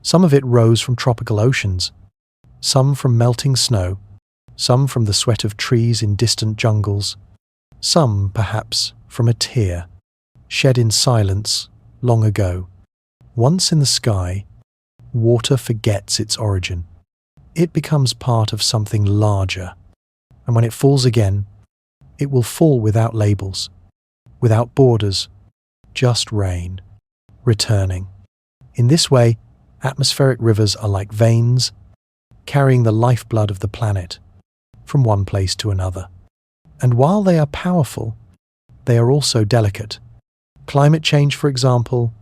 Some of it rose from tropical oceans, some from melting snow, some from the sweat of trees in distant jungles, some, perhaps, from a tear, shed in silence long ago. Once in the sky, water forgets its origin. It becomes part of something larger, and when it falls again, it will fall without labels, without borders, just rain, returning. In this way, atmospheric rivers are like veins, carrying the lifeblood of the planet from one place to another. And while they are powerful, they are also delicate. Climate change, for example,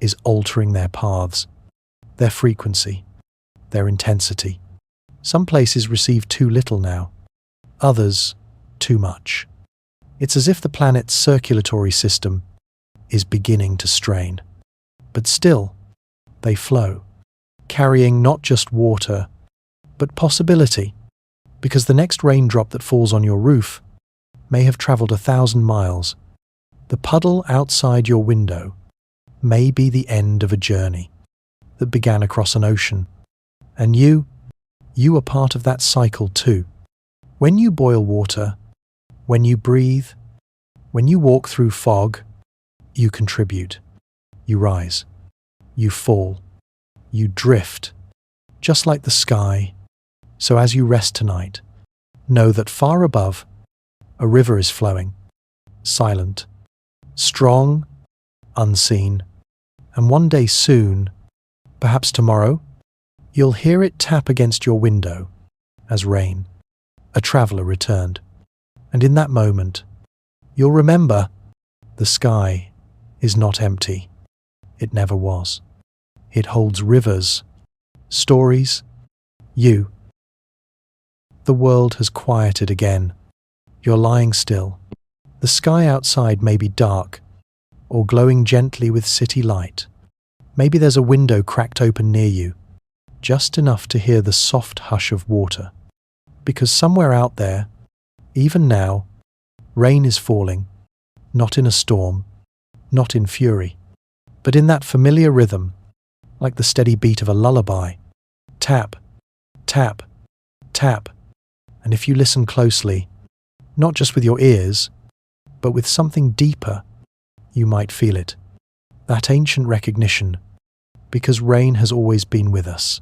is altering their paths, their frequency, their intensity. Some places receive too little now, others too much. It's as if the planet's circulatory system is beginning to strain. But still, they flow, carrying not just water, but possibility, because the next raindrop that falls on your roof may have traveled 1,000 miles. The puddle outside your window may be the end of a journey that began across an ocean. And you are part of that cycle too. When you boil water, when you breathe, when you walk through fog, you contribute. You rise. You fall. You drift, just like the sky. So as you rest tonight, know that far above, a river is flowing, silent, strong, unseen, and one day soon, perhaps tomorrow, you'll hear it tap against your window as rain, a traveller returned. And in that moment, you'll remember the sky is not empty. It never was. It holds rivers, stories, you. The world has quieted again. You're lying still. The sky outside may be dark or glowing gently with city light. Maybe there's a window cracked open near you, just enough to hear the soft hush of water. Because somewhere out there, even now, rain is falling, not in a storm, not in fury, but in that familiar rhythm, like the steady beat of a lullaby. Tap, tap, tap. And if you listen closely, not just with your ears, but with something deeper, you might feel it. That ancient recognition, because rain has always been with us.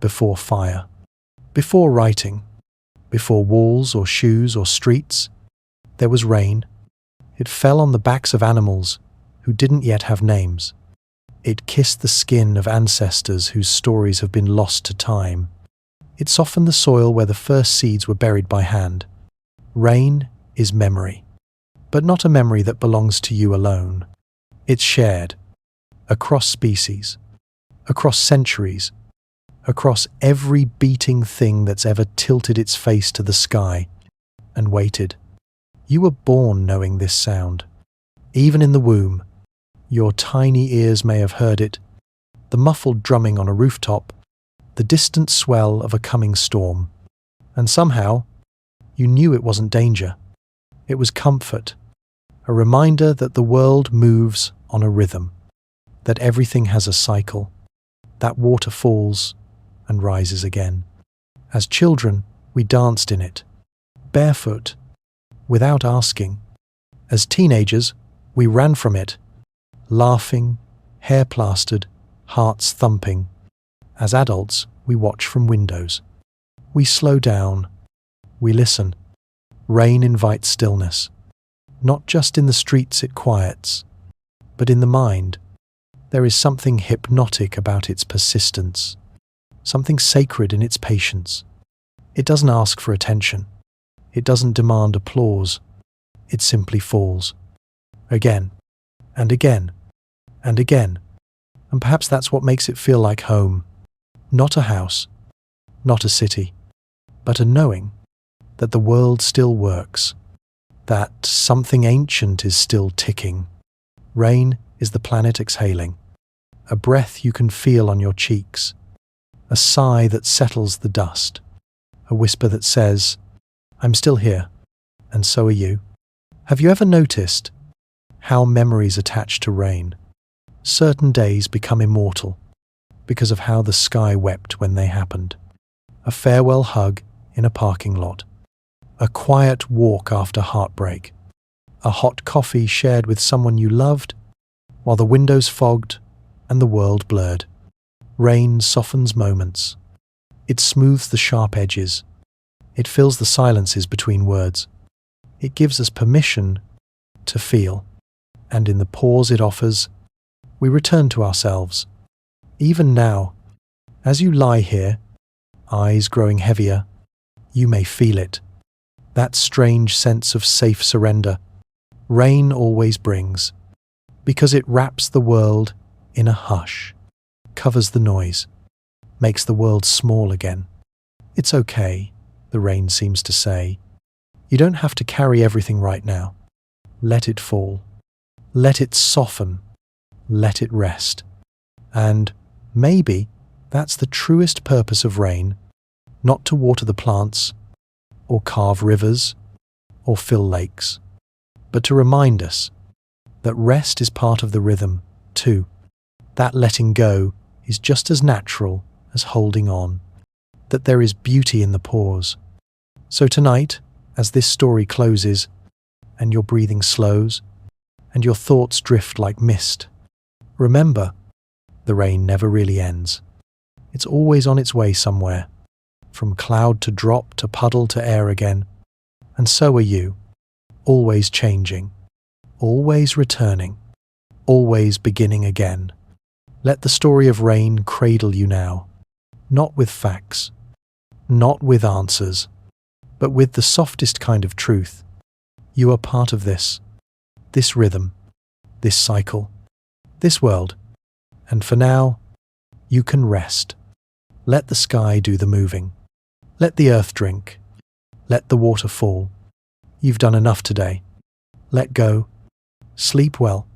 Before fire, before writing, before walls or shoes or streets, there was rain. It fell on the backs of animals who didn't yet have names. It kissed the skin of ancestors whose stories have been lost to time. It softened the soil where the first seeds were buried by hand. Rain is memory, but not a memory that belongs to you alone. It's shared, across species, across centuries, across every beating thing that's ever tilted its face to the sky and waited. You were born knowing this sound. Even in the womb, your tiny ears may have heard it, the muffled drumming on a rooftop, the distant swell of a coming storm. And somehow, you knew it wasn't danger. It was comfort, a reminder that the world moves on a rhythm, that everything has a cycle, that water falls and rises again. As children, we danced in it, barefoot, without asking. As teenagers, we ran from it, laughing, hair plastered, hearts thumping. As adults, we watch from windows. We slow down. We listen. Rain invites stillness. Not just in the streets it quiets, but in the mind. There is something hypnotic about its persistence, something sacred in its patience. It doesn't ask for attention. It doesn't demand applause. It simply falls. Again, and again, and again. And perhaps that's what makes it feel like home. Not a house, not a city, but a knowing that the world still works, that something ancient is still ticking. Rain is the planet exhaling, a breath you can feel on your cheeks, a sigh that settles the dust, a whisper that says, "I'm still here, and so are you." Have you ever noticed how memories attached to rain? Certain days become immortal because of how the sky wept when they happened. A farewell hug in a parking lot, a quiet walk after heartbreak, a hot coffee shared with someone you loved while the windows fogged and the world blurred. Rain softens moments. It smooths the sharp edges. It fills the silences between words. It gives us permission to feel, and in the pause it offers, we return to ourselves. Even now, as you lie here, eyes growing heavier, you may feel it. That strange sense of safe surrender rain always brings, because it wraps the world in a hush, covers the noise, makes the world small again. It's okay, the rain seems to say. You don't have to carry everything right now. Let it fall. Let it soften. Let it rest. And maybe that's the truest purpose of rain, not to water the plants, or carve rivers, or fill lakes, but to remind us that rest is part of the rhythm, too. That letting go is just as natural as holding on, that there is beauty in the pause. So tonight, as this story closes, and your breathing slows, and your thoughts drift like mist, remember, the rain never really ends. It's always on its way somewhere, from cloud to drop to puddle to air again. And so are you, always changing, always returning, always beginning again. Let the story of rain cradle you now, not with facts, not with answers, but with the softest kind of truth. You are part of this rhythm, this cycle, this world. And for now, you can rest. Let the sky do the moving. Let the earth drink. Let the water fall. You've done enough today. Let go. Sleep well.